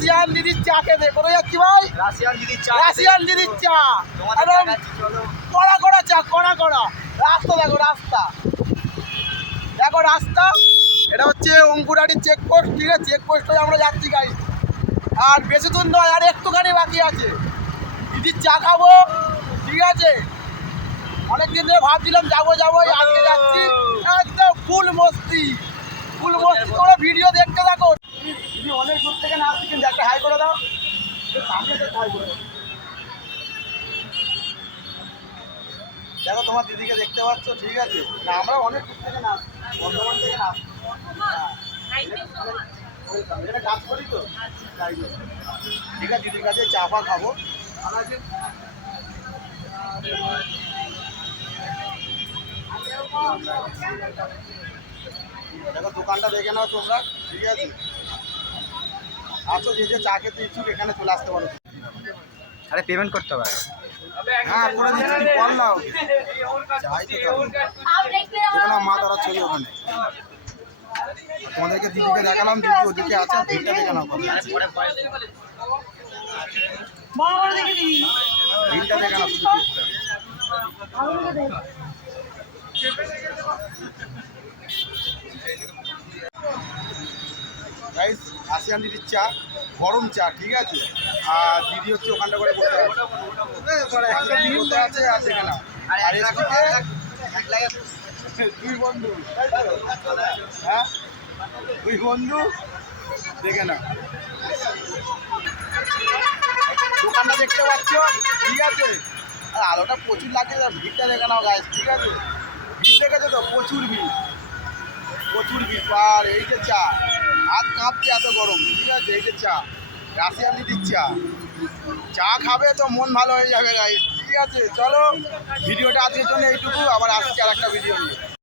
Russian দিদির চা খেতে। কোথায় যাচ্ছি ভাই? রাশিয়ান দিদি চা রাশিয়ান দিদির চা। একদম কড়া কড়া চা কড়া কড়া। রাস্তা দেখো রাস্তা। দেখো রাস্তা। এটা হচ্ছে অঙ্কুরাটি চেকপোস্ট ঠিক আছে চেকপোস্ট হয়ে আমরা যাচ্ছি গাড়ি। আর বেশি দূর নয় আর একটুখানি বাকি আছে। দিদির চা খাব। ঠিক আছে। অনেকদিন ধরে ভাবছিলাম যাব যাব আজকে যাচ্ছি। একদম ফুল মস্তি। ফুল মস্তি। তোমরা ভিডিও দেখতে থাকো। থেকে না আসছি কিন্তু একটা হাই করে দাও। দেখো, তোমার দিদিকে দেখতে পাচ্ছ, ঠিক আছে? না আমরা অনেক দূর থেকে না বর্ধমান থেকে না। হ্যাঁ। কাজ করি তো? ঠিক আছে, দিদির কাছে চা ফা খাব। দেখো, দোকানটা দেখে নাও তোমরা, ঠিক আছে? আছো যে যে চা খেতে ইচ্ছুক এখানে চলে আসতে পারো। আরে পেমেন্ট করতে হবে। হ্যাঁ করে দিচ্ছি কল নাও। চাই তো খাব। দেখো না মা তারা ছেলে ওখানে। তোমাদেরকে দিদিকে দেখালাম দিদি ওদিকে আছে ভিড়টা দেখে নাও কত ভিড়টা দেখে আসিয়ান দিদির চা, গরম চা, ঠিক আছে? আর দিদি হচ্ছে ওখানটা করে বসে আছে। এদিকে দুই বন্ধু। হ্যাঁ? দুই বন্ধু। দেখে না দোকানটা দেখতে পাচ্ছ? ঠিক আছে? আর আলোটা প্রচুর লাগছে ভিড়টা দেখে নাও গাছ ঠিক আছে? ভিড় দেখেছ তো? প্রচুর ভিড়। প্রচুর ভিড়। আর এই যে চা। কাঁপছে এত গরম। ঠিক আছে, এই যে চা। রাশিয়ান দিদির চা। চা খাবে তো মন ভালো হয়ে যাবে গাইস ঠিক আছে, চলো। ভিডিওটা আজকের জন্য এইটুকু। আবার আসছি আর একটা ভিডিও নিয়ে।